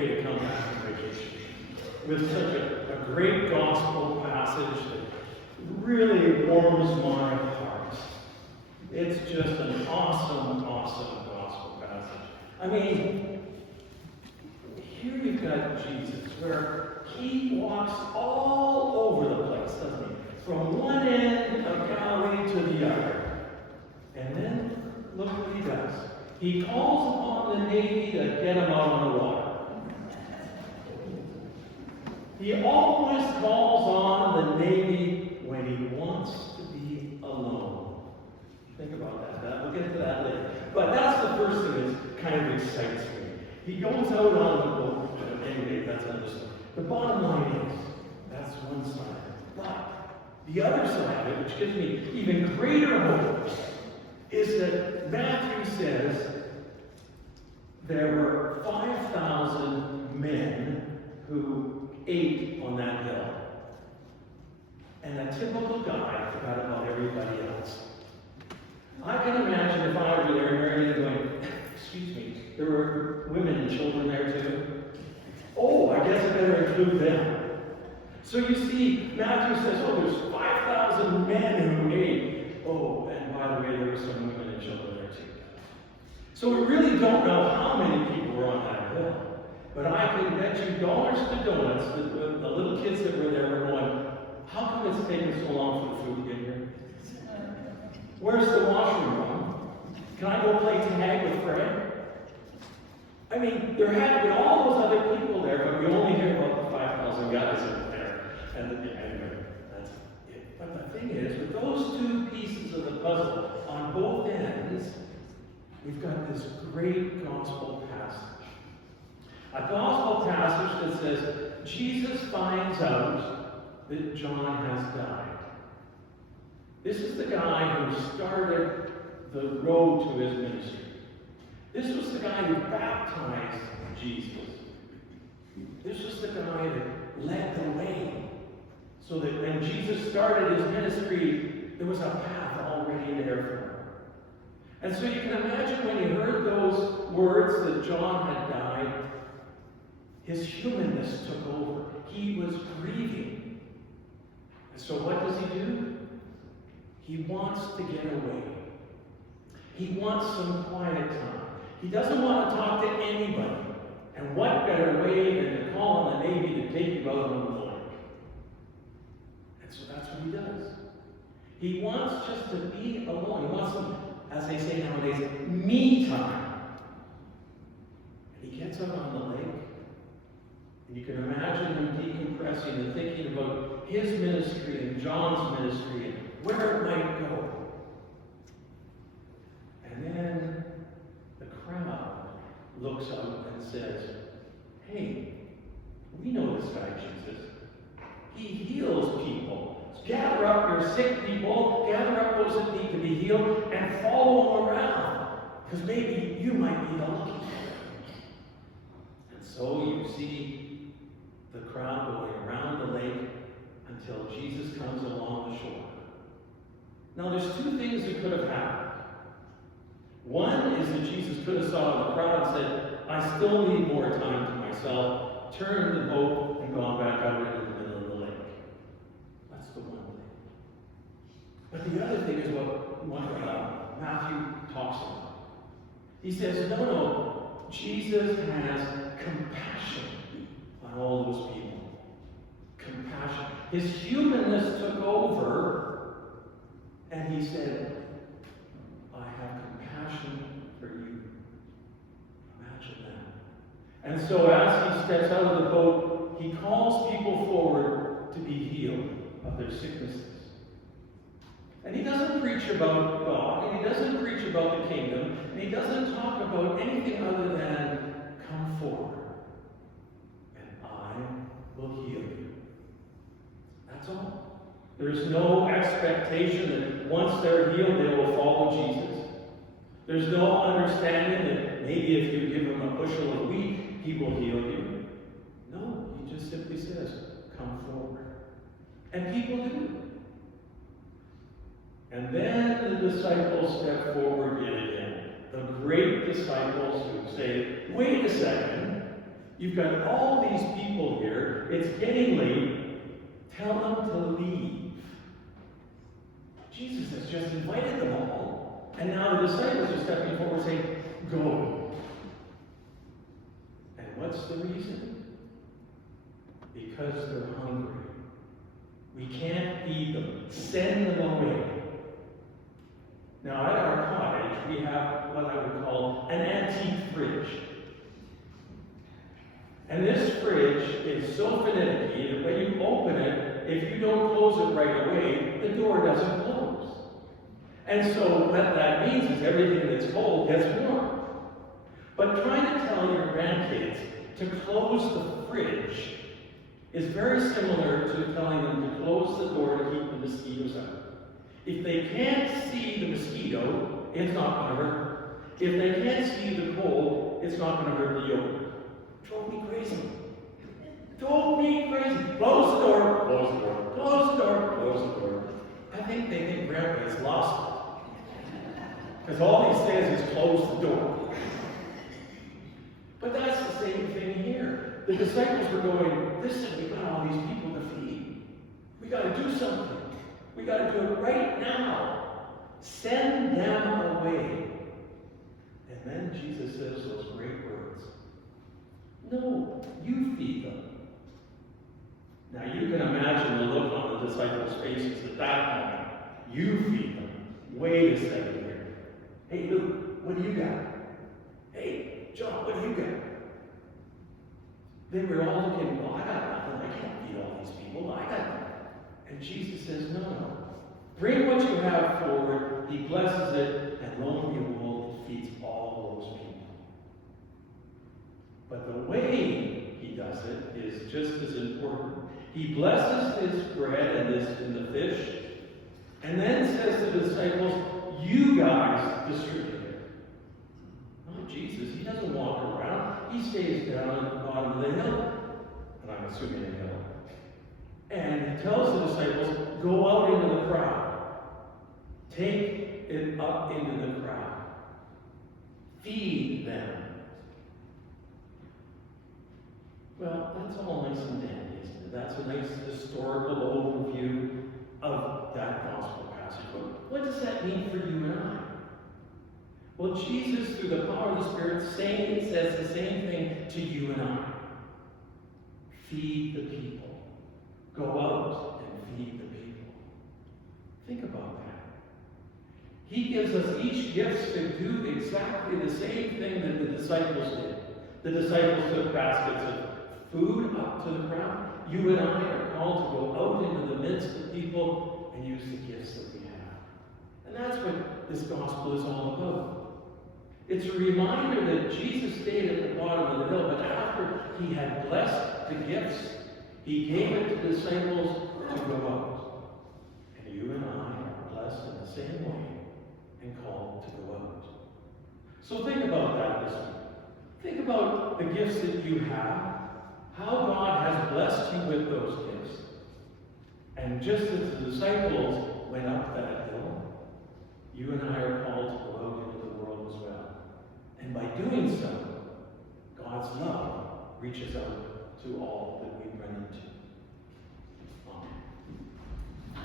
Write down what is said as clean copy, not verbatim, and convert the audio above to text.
way to come back from vacation with such a great gospel passage that really warms my heart. It's just an awesome, awesome gospel passage. I mean, here you've got Jesus, where he walks all over the place, doesn't he? From one end of Galilee to the other. And then, look what he does. He calls upon the Navy to get him out on the water. He always calls on the Navy when he wants to be alone. Think about that. We'll get to that later. But that's the first thing that kind of excites me. He goes out on the boat. Anyway, that's another story. The bottom line is, that's one side. But the other side of it, which gives me even greater hope, is that Matthew says there were 5,000 men who ate on that hill. And a typical guy forgot about everybody else. I can imagine if I were there and going, excuse me, there were women and children there too. Oh, I guess I better include them. So you see, Matthew says, oh, there's 5,000 men who ate. Oh, and by the way, there were some women and children there too. So we really don't know how many people were on that hill. But I can bet you dollars to donuts that the little kids that were there were going, how come it's taking so long for the food to get here? Where's the washroom, Mom? Can I go play tag with Fred? I mean, there had to be all those other people there, but we only hear about the 5,000 guys that were there. And anyway, that's it. But the thing is, with those two pieces of the puzzle on both ends, we've got this great gospel passage. A gospel passage that says, Jesus finds out that John has died. This is the guy who started the road to his ministry. This was the guy who baptized Jesus. This was the guy that led the way. So that when Jesus started his ministry, there was a path already there for him. And so you can imagine when he heard those words that John had died, his humanness took over. He was grieving. And so what does he do? He wants to get away. He wants some quiet time. He doesn't want to talk to anybody. And what better way than to call on the Navy to take you out on the lake? And so that's what he does. He wants just to be alone. He wants some, as they say nowadays, me time. And he gets out on the lake. And you can imagine him decompressing and thinking about his ministry and John's ministry and where it might go. And then the crowd looks out and says, hey, we know this guy Jesus. He heals people. Gather up your sick people, gather up those that need to be healed, and follow them around. Because maybe you might need a lucky man. And so you see the crowd going around the lake until Jesus comes along the shore. Now there's two things that could have happened. One is that Jesus could have saw the crowd and said, I still need more time to myself, turned the boat and gone back out into the middle of the lake. That's the one thing. But the other thing is what Matthew talks about. He says, no, Jesus has compassion on all those people. Compassion. His humanness took over, and he said, I have compassion for you. Imagine that. And so as he steps out of the boat, he calls people forward to be healed of their sicknesses. And he doesn't preach about God, and he doesn't preach about the kingdom, and he doesn't talk about anything other than come forward, and I will heal you. That's all. There's no expectation that once they're healed, they will follow Jesus. There's no understanding that maybe if you give him a bushel of wheat, he will heal you. No, he just simply says, come forward. And people do. And then the disciples step forward yet again. The great disciples who say, wait a second, You've got all these people here. It's getting late. Tell them to leave. Jesus has just invited them all. And now the disciples are stepping forward saying, go. And what's the reason? Because they're hungry. We can't feed them. Send them away. Now, at our cottage, we have what I would call an antique fridge. And this fridge is so finicky that when you open it, if you don't close it right away, the door doesn't close. And so what that means is everything that's cold gets warm. But trying to tell your grandkids to close the fridge is very similar to telling them to close the door to keep the mosquitoes out. If they can't see the mosquito, it's not going to hurt them. If they can't see the cold, it's not going to hurt the yolk. Drove me crazy. Drove me crazy. Close the door. Close the door. Close the door. Close the door. I think they think Grandpa has lost it. Because all he says is close the door. But that's the same thing here. The disciples were going, listen, we've got all these people to feed. We got to do something. We got to do it right now. Send them away. And then Jesus says those great words. No, you feed them. Now you can imagine the look on the disciples' faces at that moment. You feed them. Wait a second here. Hey Luke, what do you got? Hey John, what do you got? They were all looking, well, I got nothing. I can't feed all these people. I got nothing. And Jesus says, no. Bring what you have forward. He blesses it, and lo and behold, it feeds all those people. But the way he does it is just as important. He blesses his bread and the fish, and then says to the disciples, you guys distribute it. Not Jesus. He doesn't walk around. He stays down at the bottom of the hill. And I'm assuming a hill. And he tells the disciples, go out into the crowd. Take it up into the crowd. Feed them. Well, that's all nice and dandy, isn't it? That's a nice historical overview of that gospel passage. But what does that mean for you and I? Well, Jesus, through the power of the Spirit, says the same thing to you and I. Feed the people. Go out and feed the people. Think about that. He gives us each gifts to do exactly the same thing that the disciples did. The disciples took baskets of food up to the crowd. You and I are called to go out into the midst of people and use the gifts that we have. And that's what this gospel is all about. It's a reminder that Jesus stayed at the bottom of the hill, but after he had blessed the gifts, he gave it to the disciples to go out. And you and I are blessed in the same way and called to go out. So think about that this week. Think about the gifts that you have, how God has blessed you with those gifts. And just as the disciples went up that hill, you and I are called to go out into the world as well. And by doing so, God's love reaches out to all that we run into.